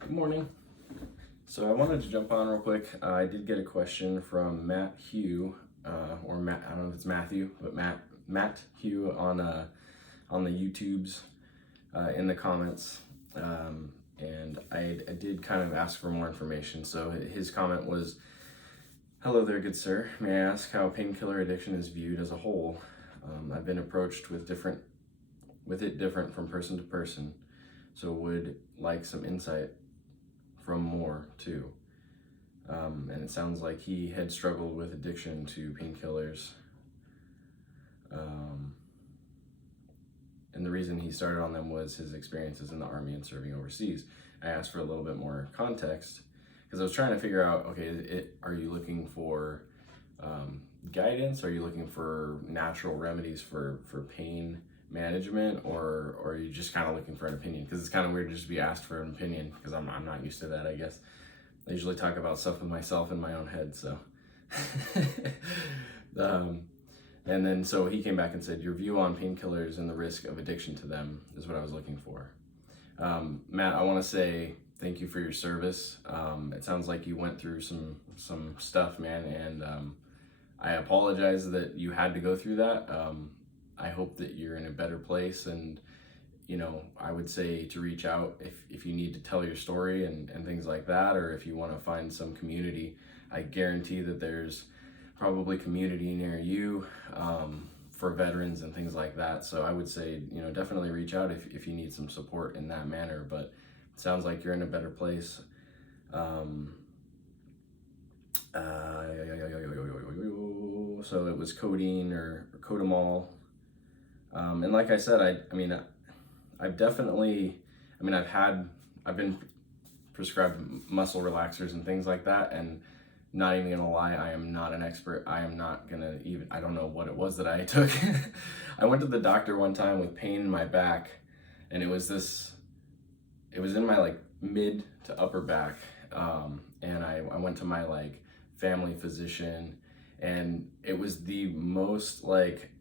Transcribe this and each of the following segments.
Good morning. So I wanted to jump on real quick. I did get a question from Matt Hugh, or Matt. I don't know if it's Matthew, but Matt Hugh on the YouTubes in the comments, and I did kind of ask for more information. So his comment was, "Hello there, good sir. May I ask how painkiller addiction is viewed as a whole? I've been approached with it different from person to person. So would like some insight from more too." And it sounds like he had struggled with addiction to painkillers. And the reason he started on them was his experiences in the Army and serving overseas. I asked for a little bit more context because I was trying to figure out, okay, are you looking for guidance? Are you looking for natural remedies for pain management, or are you just kind of looking for an opinion? Because it's kind of weird to just be asked for an opinion because I'm not used to that, I guess. I usually talk about stuff with myself in my own head, so. And then so he came back and said, your view on painkillers and the risk of addiction to them is what I was looking for. Matt, I want to say thank you for your service. It sounds like you went through some stuff, man, and I apologize that you had to go through that. I hope that you're in a better place, and I would say to reach out if you need to tell your story and things like that, or if you want to find some community. I guarantee that there's probably community near you for veterans and things like that. So I would say, definitely reach out if you need some support in that manner, but it sounds like you're in a better place. So it was codeine or Codamol. And like I said, I've been prescribed muscle relaxers and things like that, and not even gonna lie, I am not an expert. I am not gonna I don't know what it was that I took. I went to the doctor one time with pain in my back, and it was in my like mid to upper back. And I went to my like family physician, and it was the most like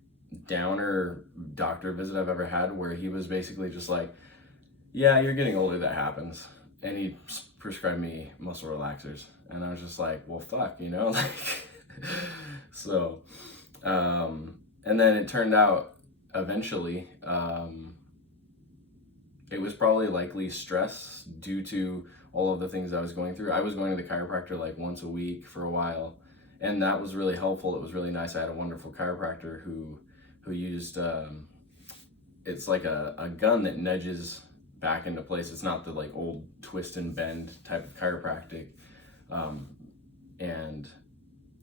downer doctor visit I've ever had, where he was basically just like, yeah, you're getting older, that happens. And he prescribed me muscle relaxers. And I was just like, well, fuck, like, so, and then it turned out eventually, it was probably likely stress due to all of the things I was going through. I was going to the chiropractor like once a week for a while, and that was really helpful. It was really nice. I had a wonderful chiropractor who used, it's like a gun that nudges back into place. It's not the like old twist and bend type of chiropractic. And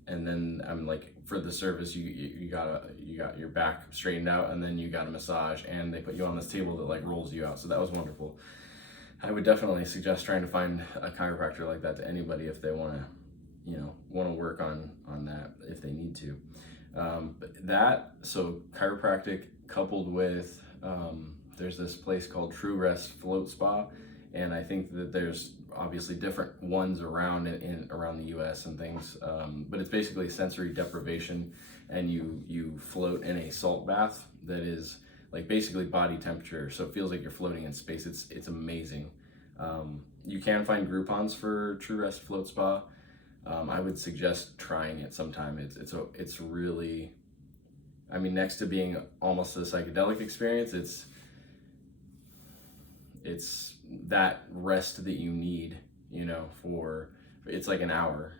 then I'm like, for the service, you got your back straightened out, and then you got a massage, and they put you on this table that like rolls you out. So that was wonderful. I would definitely suggest trying to find a chiropractor like that to anybody if they want to work on that if they need to. So chiropractic coupled with, there's this place called True Rest Float Spa, and I think that there's obviously different ones around around the US and things, but it's basically sensory deprivation, and you float in a salt bath that is like basically body temperature, so it feels like you're floating in space. It's amazing. You can find Groupons for True Rest Float Spa. I would suggest trying it sometime. It's really, next to being almost a psychedelic experience, it's that rest that you need, it's like an hour.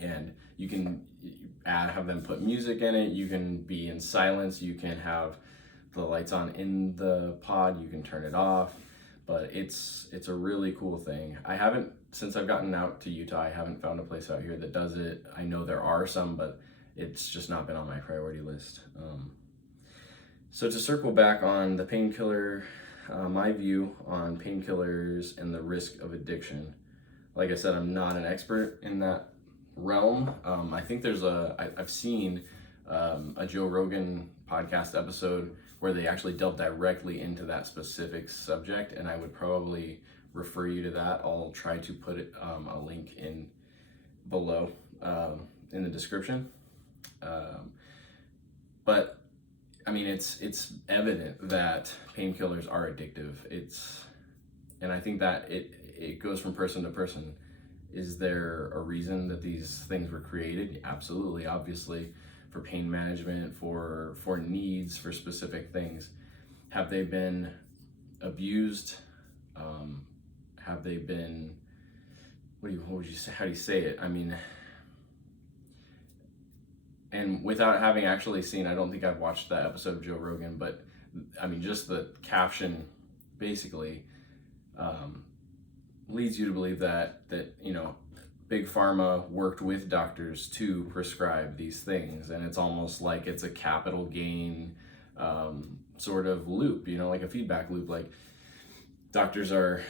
And you can have them put music in it. You can be in silence. You can have the lights on in the pod. You can turn it off, but it's a really cool thing. Since I've gotten out to Utah, I haven't found a place out here that does it. I know there are some, but it's just not been on my priority list. So to circle back on the painkiller, my view on painkillers and the risk of addiction. Like I said, I'm not an expert in that realm. I think I've seen a Joe Rogan podcast episode where they actually delve directly into that specific subject, and I would probably refer you to that. I'll try to put a link in below in the description. But it's evident that painkillers are addictive. And I think that it goes from person to person. Is there a reason that these things were created? Absolutely, obviously, for pain management, for needs, for specific things. Have they been abused? Have they been, what would you say, how do you say it? I mean, and without having actually seen, I don't think I've watched that episode of Joe Rogan, but I mean, just the caption basically leads you to believe that big pharma worked with doctors to prescribe these things, and it's almost like it's a capital gain sort of loop, like a feedback loop. Like doctors are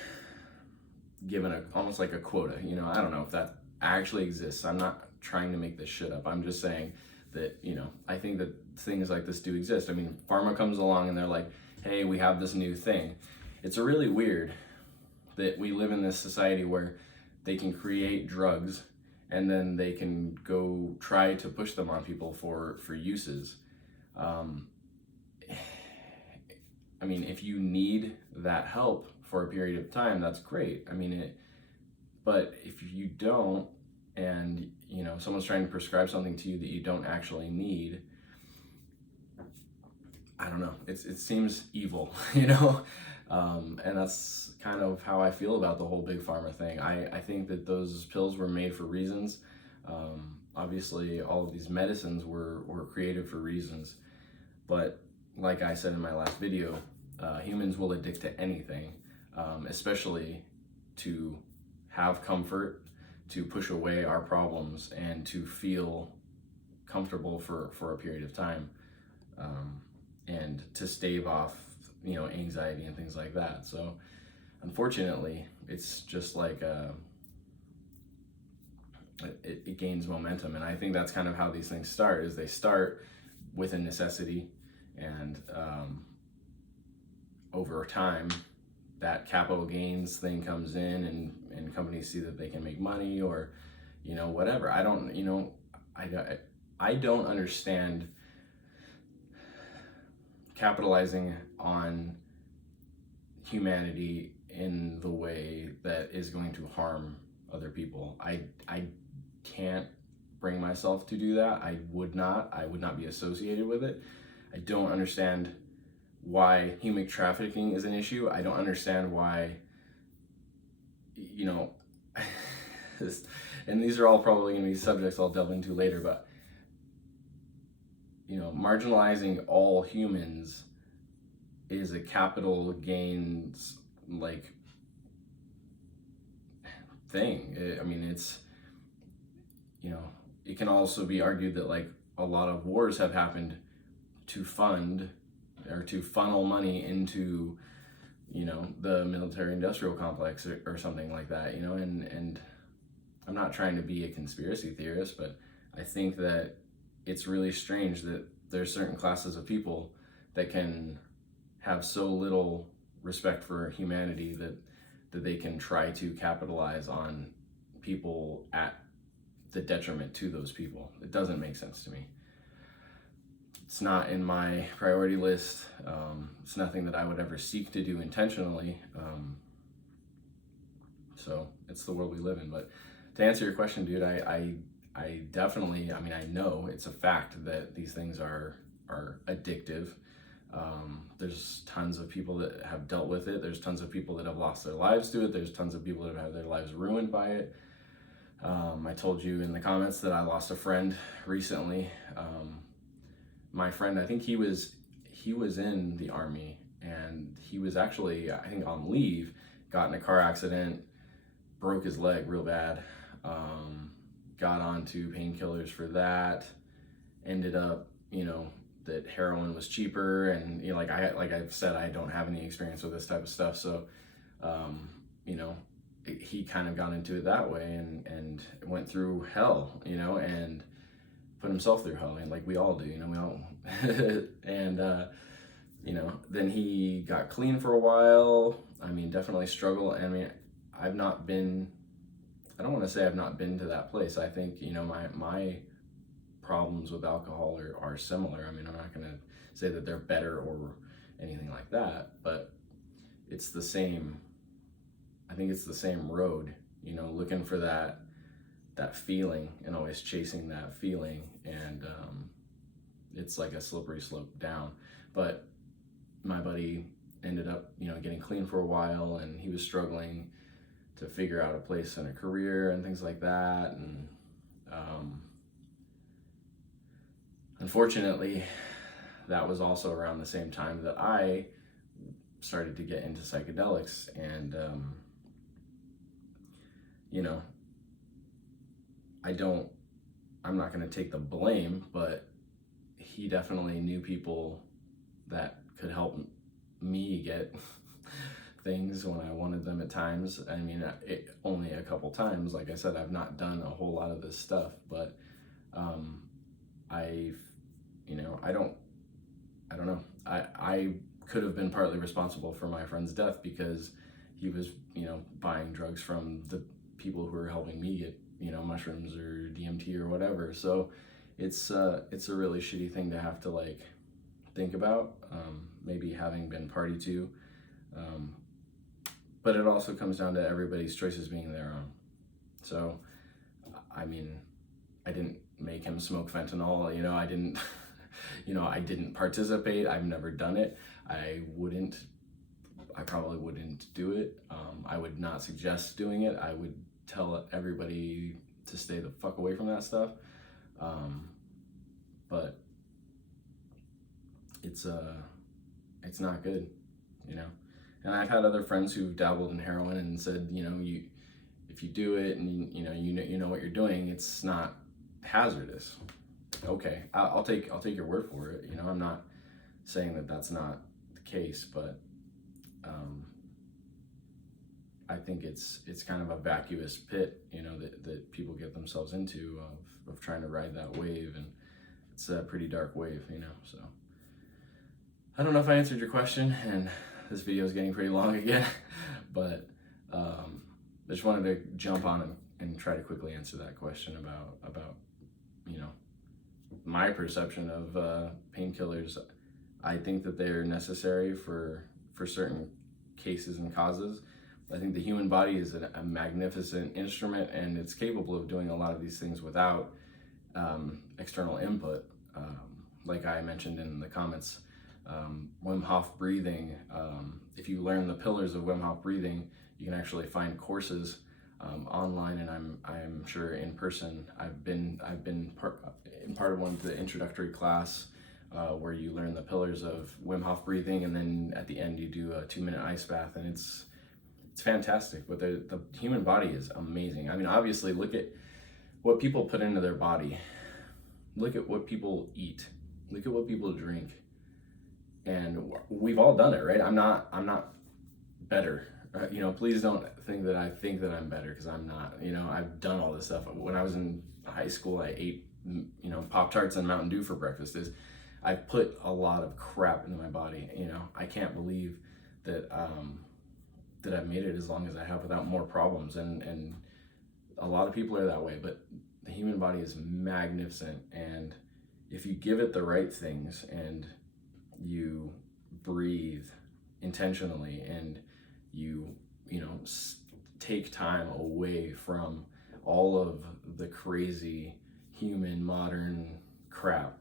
given almost like a quota. I don't know if that actually exists. I'm not trying to make this shit up. I'm just saying that I think that things like this do exist. I mean, pharma comes along and they're like, hey, we have this new thing. It's really weird that we live in this society where they can create drugs and then they can go try to push them on people for uses. I mean, if you need that help for a period of time, that's great. I mean, but if you don't, and someone's trying to prescribe something to you that you don't actually need, I don't know, it seems evil, and that's kind of how I feel about the whole big pharma thing. I think that those pills were made for reasons. Obviously all of these medicines were created for reasons, but like I said in my last video, humans will addict to anything, especially to have comfort, to push away our problems, and to feel comfortable for a period of time, and to stave off anxiety and things like that. So unfortunately, it's just like it gains momentum, and I think that's kind of how these things start. Is they start with a necessity, and over time that capital gains thing comes in, and companies see that they can make money, or whatever. I don't understand capitalizing on humanity in the way that is going to harm other people. I can't bring myself to do that. I would not be associated with it. I don't understand why human trafficking is an issue. I don't understand why, and these are all probably going to be subjects I'll delve into later, but marginalizing all humans is a capital gains like thing. I mean, it's it can also be argued that like a lot of wars have happened to fund or to funnel money into the military industrial complex or something like that, and I'm not trying to be a conspiracy theorist, but I think that it's really strange that there's certain classes of people that can have so little respect for humanity that they can try to capitalize on people at the detriment to those people. It doesn't make sense to me. It's not in my priority list. It's nothing that I would ever seek to do intentionally. So it's the world we live in. But to answer your question, dude, I definitely, I know it's a fact that these things are addictive. There's tons of people that have dealt with it. There's tons of people that have lost their lives to it. There's tons of people that have had their lives ruined by it. I told you in the comments that I lost a friend recently. My friend, I think he was in the Army, and he was actually, I think, on leave, got in a car accident, broke his leg real bad, got onto painkillers for that, ended up, that heroin was cheaper, and like I've said, I don't have any experience with this type of stuff, so he kind of got into it that way, and went through hell, and put himself through hell, and like we all do, we all and then he got clean for a while. Definitely struggle. I don't want to say I've not been to that place. I think my problems with alcohol are similar. I'm not going to say that they're better or anything like that, but it's the same I think it's the same road, you know, looking for that feeling and always chasing that feeling, and it's like a slippery slope down. But my buddy ended up, you know, getting clean for a while, and he was struggling to figure out a place in a career and things like that. And unfortunately, that was also around the same time that I started to get into psychedelics. And you know, I'm not going to take the blame, but he definitely knew people that could help me get things when I wanted them at times. I mean, only a couple times. Like I said, I've not done a whole lot of this stuff, but you know, I don't know. I could have been partly responsible for my friend's death because he was, you know, buying drugs from the people who were helping me get, you know, mushrooms or DMT or whatever. So it's a really shitty thing to have to like think about, maybe having been party to, but it also comes down to everybody's choices being their own. So I mean, I didn't make him smoke fentanyl, you know, I didn't you know, I didn't participate. I've never done it. I probably wouldn't do it. I would not suggest doing it. I would tell everybody to stay the fuck away from that stuff. But it's not good, you know. And I've had other friends who've dabbled in heroin and said, you know, if you do it and you know what you're doing, it's not hazardous. Okay, I'll take your word for it. You know, I'm not saying that that's not the case, but I think it's kind of a vacuous pit, you know, that people get themselves into of trying to ride that wave, and it's a pretty dark wave, you know. So I don't know if I answered your question, and this video is getting pretty long again, but I just wanted to jump on and try to quickly answer that question about you know, my perception of painkillers. I think that they're necessary for certain cases and causes. I think the human body is a magnificent instrument, and it's capable of doing a lot of these things without external input. Like I mentioned in the comments, Wim Hof breathing. If you learn the pillars of Wim Hof breathing, you can actually find courses online, and I'm sure in person. I've been part of one of the introductory class where you learn the pillars of Wim Hof breathing, and then at the end you do a 2-minute ice bath, and it's fantastic. But the human body is amazing. I mean, obviously, look at what people put into their body. Look at what people eat. Look at what people drink. And we've all done it, right? I'm not better. You know, please don't think that I think that I'm better, because I'm not. You know, I've done all this stuff. When I was in high school, I ate, you know, Pop-Tarts and Mountain Dew for breakfast. I put a lot of crap into my body. You know, I can't believe that that I've made it as long as I have without more problems. And a lot of people are that way, but the human body is magnificent. And if you give it the right things, and you breathe intentionally, and you know, take time away from all of the crazy human modern crap,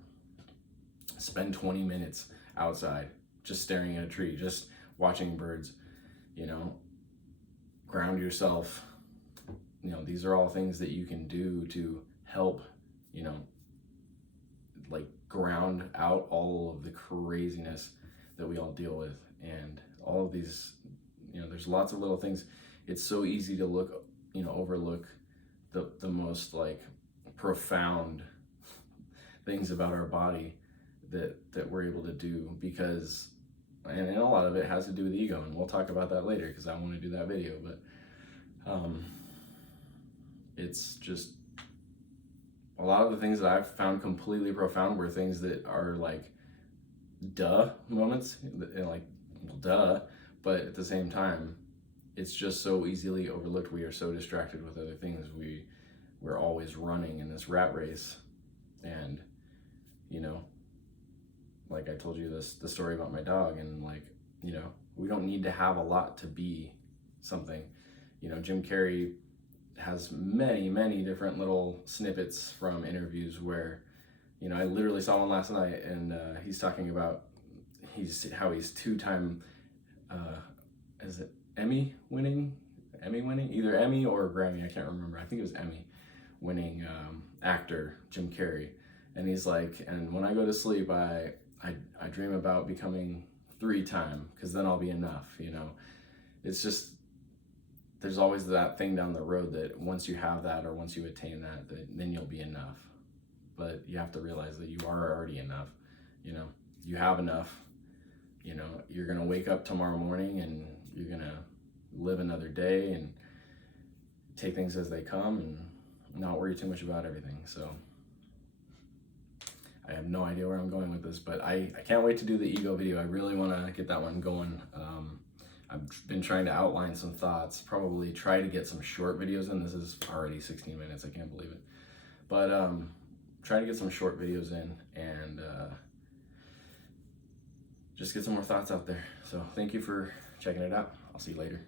spend 20 minutes outside just staring at a tree, just watching birds, you know, ground yourself. You know, these are all things that you can do to help, you know, like ground out all of the craziness that we all deal with. And all of these, you know, there's lots of little things. It's so easy to overlook the most like profound things about our body that we're able to do, because, and a lot of it has to do with ego, and we'll talk about that later because I want to do that video. But it's just a lot of the things that I've found completely profound were things that are like duh moments, and like, well, duh, but at the same time, it's just so easily overlooked. We are so distracted with other things. We're always running in this rat race. And, you know, like I told you the story about my dog, and like, you know, we don't need to have a lot to be something. You know, Jim Carrey has many different little snippets from interviews where, you know, I literally saw one last night, and he's talking about how he's two-time is it Emmy winning, either Emmy or Grammy, I can't remember, I think it was Emmy winning actor, Jim Carrey. And he's like, and when I go to sleep, I dream about becoming 3-time, because then I'll be enough, you know. It's just, there's always that thing down the road that once you have that, or once you attain that, then you'll be enough. But you have to realize that you are already enough, you know. You have enough, you know. You're gonna wake up tomorrow morning and you're gonna live another day and take things as they come and not worry too much about everything. So I have no idea where I'm going with this, but I can't wait to do the ego video. I really want to get that one going. I've been trying to outline some thoughts, probably try to get some short videos in. This is already 16 minutes, I can't believe it. But try to get some short videos in and just get some more thoughts out there. So thank you for checking it out. I'll see you later.